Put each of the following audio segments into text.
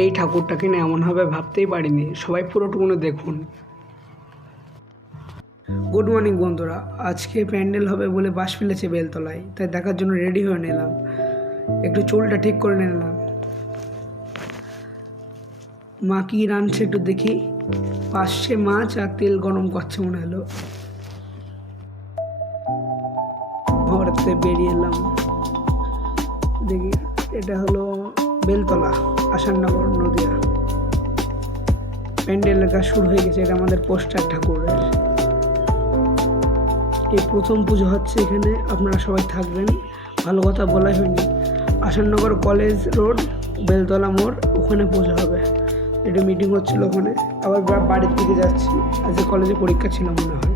এই ঠাকুরটাকে না এমনভাবে ভাবতেই পারিনি। সবাই পুরোটুকুনো দেখুন। গুড মর্নিং বন্ধুরা, আজকে প্যান্ডেল হবে বলে বাস ফেলেছে বেলতলায়, তাই দেখার জন্য রেডি হয়ে নিলাম। একটু চুলটা ঠিক করে নিলাম। মা কি রাঁধছে একটু দেখি। পাশে মাছ আর তেল গরম করছে মনে হলো। ঘরেতে বেরিয়ে এলাম। দেখি, এটা হলো বেলতলা, আসাননগর, নদিয়া। প্যান্ডেলের কাজ শুরু হয়ে গেছে। এটা আমাদের পোস্টার ঠাকুরের। এই প্রথম পুজো হচ্ছে এখানে, আপনারা সবাই থাকবেন। ভালো কথা বলাই হয়নি। আসাননগর কলেজ রোড, বেলতলা মোড়, ওখানে পুজো হবে। এটা মিটিং হচ্ছিল ওখানে। আবার বাড়ির দিকে যাচ্ছি। আজকে কলেজে পরীক্ষা ছিল মনে হয়।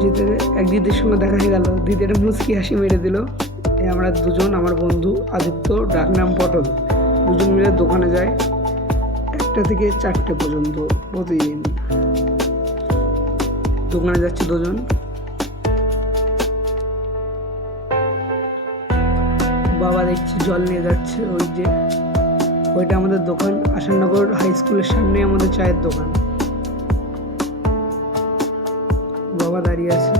যেতে এক দিদির সঙ্গে দেখা হয়ে গেল। দিদির মুচকি হাসি মেরে দিল। আমরা দুজন, আমার বন্ধু আদিত্য, ডাকনাম পটল, দুজন মিলে দোকানে যাই 1টা থেকে 4টে পর্যন্ত প্রতিদিন। দোকানে যাচ্ছে দুজন। বাবা দেখছি জল নিয়ে যাচ্ছে। ওই যে ওইটা আমাদের দোকান। আসাননগর হাই স্কুলের সামনে আমাদের চায়ের দোকান। বাবা দাঁড়িয়ে আছে।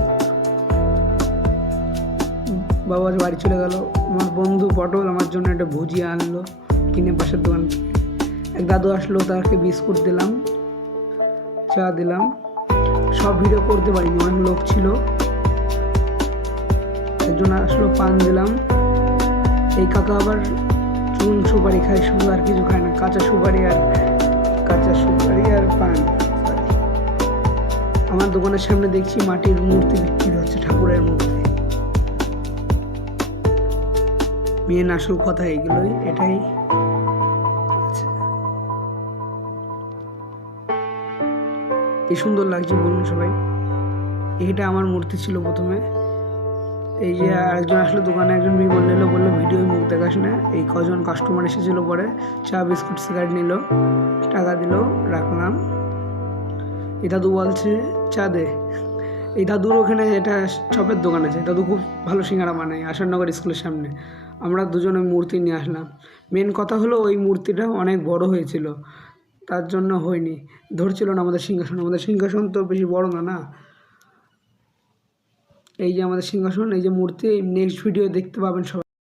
বাবা বাড়ি চলে গেল। আমার বন্ধু পটল আমার জন্য একটা ভুজিয়া আনলো কিনে পাশের দোকান থেকে। এক দাদু আসলো, তাকে বিস্কুট দিলাম, চা দিলাম। সব ভিডিও করতে পারিনি, অনেক লোক ছিল। একজন আসলো, পান দিলাম। এই কাকা আবার চুন সুপারি খায়, শুধু আর কিছু খায় না। কাঁচা সুপারি আর পান। আমার দোকানের সামনে দেখছি মাটির মূর্তি বিক্রি হচ্ছে, ঠাকুরের মূর্তি। মেন আসল কথা এগুলোই, এটাই। কি সুন্দর লাগছে বলুন সবাই। এইটা আমার মূর্তি ছিল প্রথমে। এই যে আরেকজন আসলো দোকানে, একজন মেয়ে বললো ভিডিও মুখ দেখাস না। এই কজন কাস্টমার এসেছিলো, পরে চা বিস্কুট সিগারেট নিল, টাকা দিল, রাখলাম। এই দাদু বলছে চা দে। এই দাদুর ওখানে এটা চপের দোকান আছে। দাদু খুব ভালো সিঙ্গারা বানায় আসাননগর স্কুলের সামনে। আমরা দুজন ওই মূর্তি নিয়ে আসলাম। মেন কথা হলো ওই মূর্তিটা অনেক বড় হয়েছিল, তার জন্য হয়নি, ধরছিল না আমাদের সিংহাসন। আমাদের সিংহাসন তো বেশি বড় না। এই যে আমাদের সিংহাসন, এই যে মূর্তি, নেক্সট ভিডিও দেখতে পাবেন সবাই।